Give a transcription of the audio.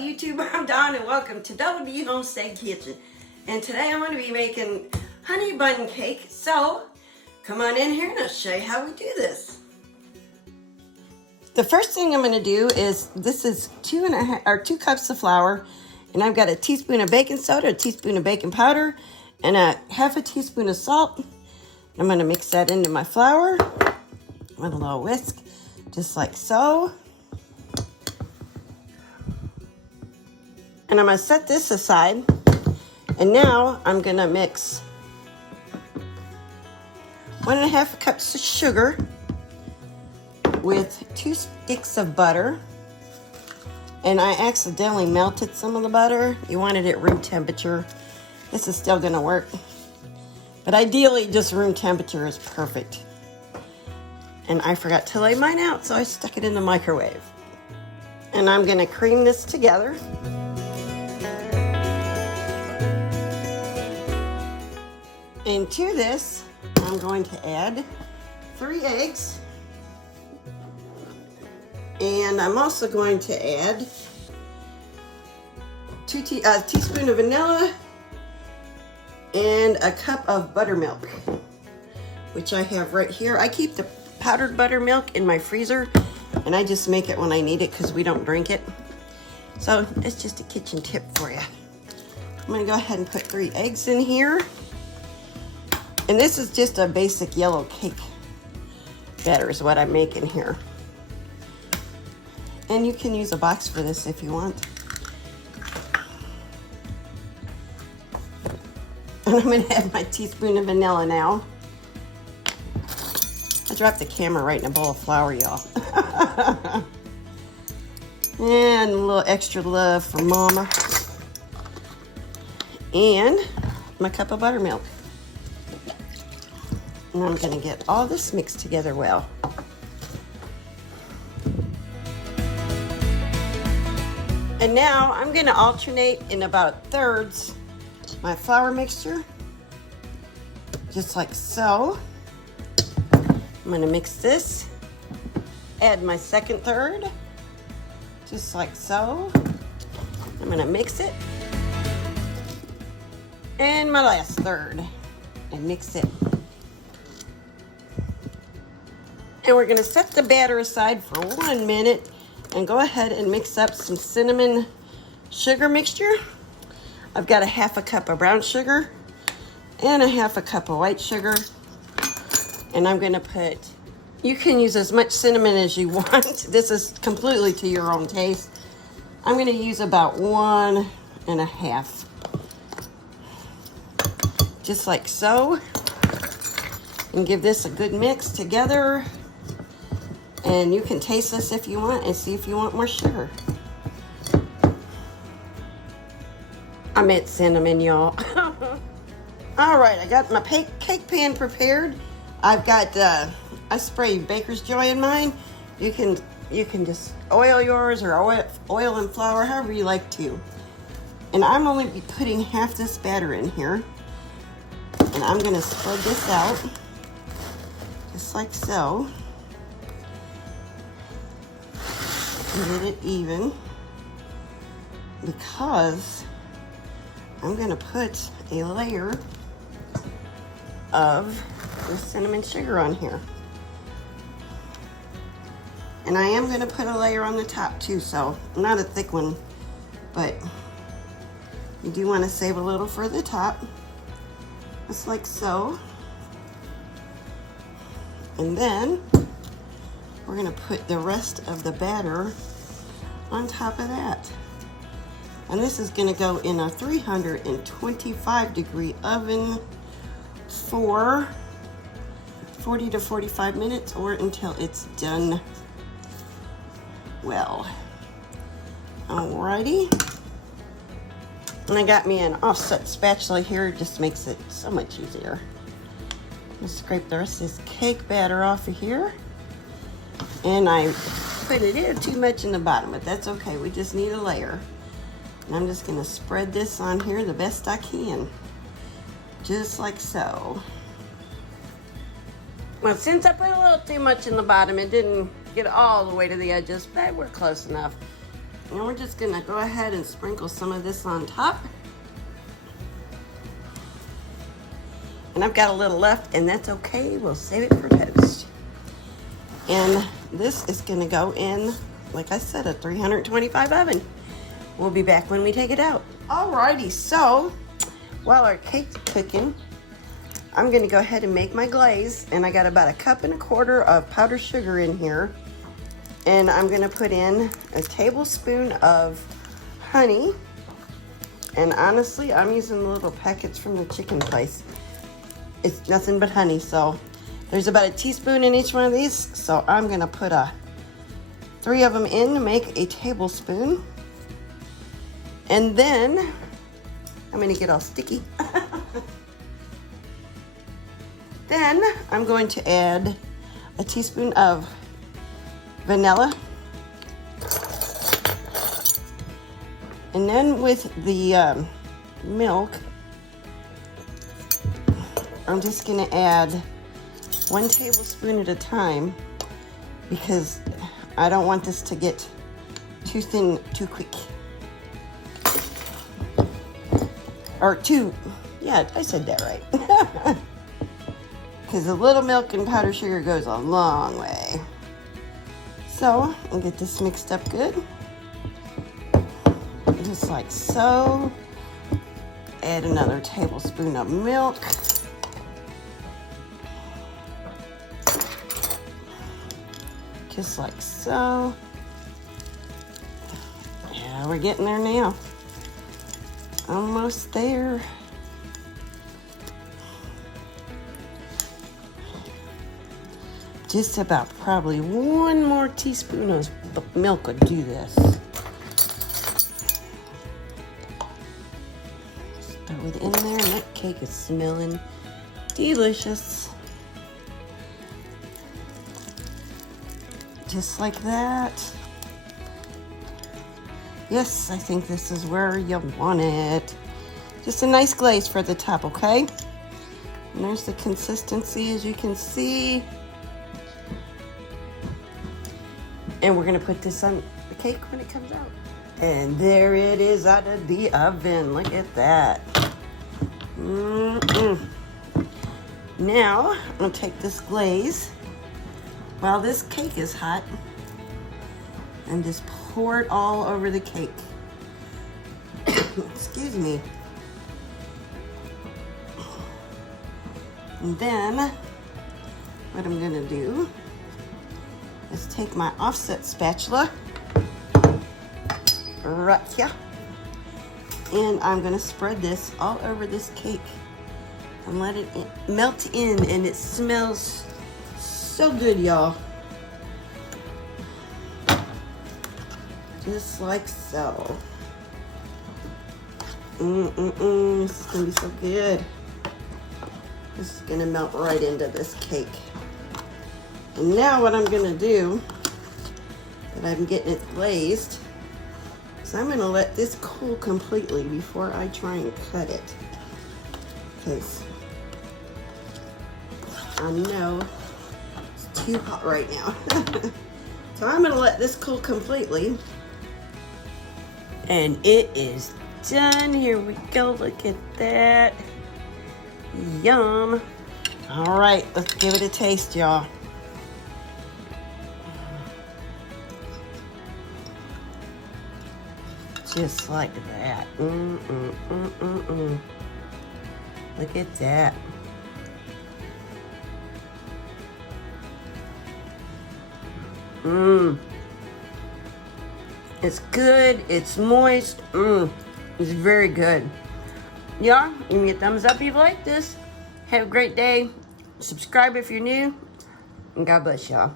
YouTube, I'm Dawn and welcome to Doubledhomestead Kitchen. And today I'm going to be making honey bun cake. So come on in here and I'll show you how we do this. The first thing I'm going to do is, this is 2 cups of flour, and I've got a teaspoon of baking soda, a teaspoon of baking powder, and a half a teaspoon of salt. I'm going to mix that into my flour with a little whisk, just like so. And I'm going to set this aside. And now I'm going to mix 1.5 cups of sugar with 2 sticks of butter. And I accidentally melted some of the butter. You want it at room temperature. This is still going to work. But ideally, just room temperature is perfect. And I forgot to lay mine out, so I stuck it in the microwave. And I'm going to cream this together. And to this, I'm going to add 3 eggs. And I'm also going to add a teaspoon of vanilla and a cup of buttermilk, which I have right here. I keep the powdered buttermilk in my freezer, and I just make it when I need it because we don't drink it. So it's just a kitchen tip for you. I'm going to go ahead and put 3 eggs in here. And this is just a basic yellow cake batter is what I'm making here. And you can use a box for this if you want. And I'm going to add my teaspoon of vanilla now. I dropped the camera right in a bowl of flour, y'all. And a little extra love for Mama. And my cup of buttermilk. And I'm going to get all this mixed together well. And now I'm going to alternate in about thirds my flour mixture, just like so. I'm going to mix this, add my second third, just like so. I'm going to mix it, and my last third, and mix it. And we're going to set the batter aside for 1 minute and go ahead and mix up some cinnamon sugar mixture. I've got a 1/2 cup of brown sugar and a 1/2 cup of white sugar. And I'm going to put, you can use as much cinnamon as you want. This is completely to your own taste. I'm going to use about 1.5. Just like so. And give this a good mix together. And you can taste this if you want and see if you want more sugar. I meant cinnamon, y'all. All right, I got my cake pan prepared. I've got, I spray Baker's Joy in mine. You can just oil yours or oil and flour, however you like to. And I'm only be putting half this batter in here. And I'm gonna spread this out, just like so. Get it even, because I'm going to put a layer of the cinnamon sugar on here. And I am going to put a layer on the top too, so not a thick one, but you do want to save a little for the top, just like so. And then we're going to put the rest of the batter on top of that. And this is going to go in a 325-degree oven for 40 to 45 minutes or until it's done well. Alrighty. And I got me an offset spatula here. It just makes it so much easier. I'm going to scrape the rest of this cake batter off of here. And I put it in too much in the bottom, but that's okay. We just need a layer. And I'm just going to spread this on here the best I can. Just like so. Well, since I put a little too much in the bottom, it didn't get all the way to the edges, but we're close enough. And we're just gonna go ahead and sprinkle some of this on top. And I've got a little left, and that's okay. We'll save it for toast. And this is gonna go in, like I said, a 325 oven. We'll be back when we take it out. Alrighty, so while our cake's cooking, I'm gonna go ahead and make my glaze. And I got about 1.25 cups of powdered sugar in here. And I'm gonna put in a tablespoon of honey. And honestly, I'm using the little packets from the chicken place. It's nothing but honey, so there's about a teaspoon in each one of these. So I'm gonna put 3 of them in to make a tablespoon. And then I'm gonna get all sticky. Then I'm going to add a teaspoon of vanilla. And then with the milk, I'm just gonna add 1 tablespoon at a time because I don't want this to get too thin too quick. Or too, yeah, I said that right. Because a little milk and powdered sugar goes a long way. So I'll get this mixed up good. Just like so. Add another tablespoon of milk. Just like so. Yeah, we're getting there now. Almost there. Just about probably 1 more teaspoon of milk would do this. Just throw it in there, and that cake is smelling delicious. Just like that. Yes, I think this is where you want it. Just a nice glaze for the top, okay? And there's the consistency, as you can see. And we're gonna put this on the cake when it comes out. And there it is out of the oven. Look at that. Now, I'm gonna take this glaze while this cake is hot and just pour it all over the cake. Excuse me. And then, what I'm gonna do is take my offset spatula right here, and I'm gonna spread this all over this cake and let it melt in, and it smells so good, y'all. Just like so. This is gonna be so good. This is gonna melt right into this cake. And now what I'm gonna do, that I'm getting it glazed, is I'm gonna let this cool completely before I try and cut it. Because I know it's too hot right now. So I'm gonna let this cool completely. And it is done. Here we go, look at that. Yum. All right, let's give it a taste, y'all. Just like that. Look at that. It's good. It's moist. It's very good. Y'all, give me a thumbs up if you like this. Have a great day. Subscribe if you're new. And God bless y'all.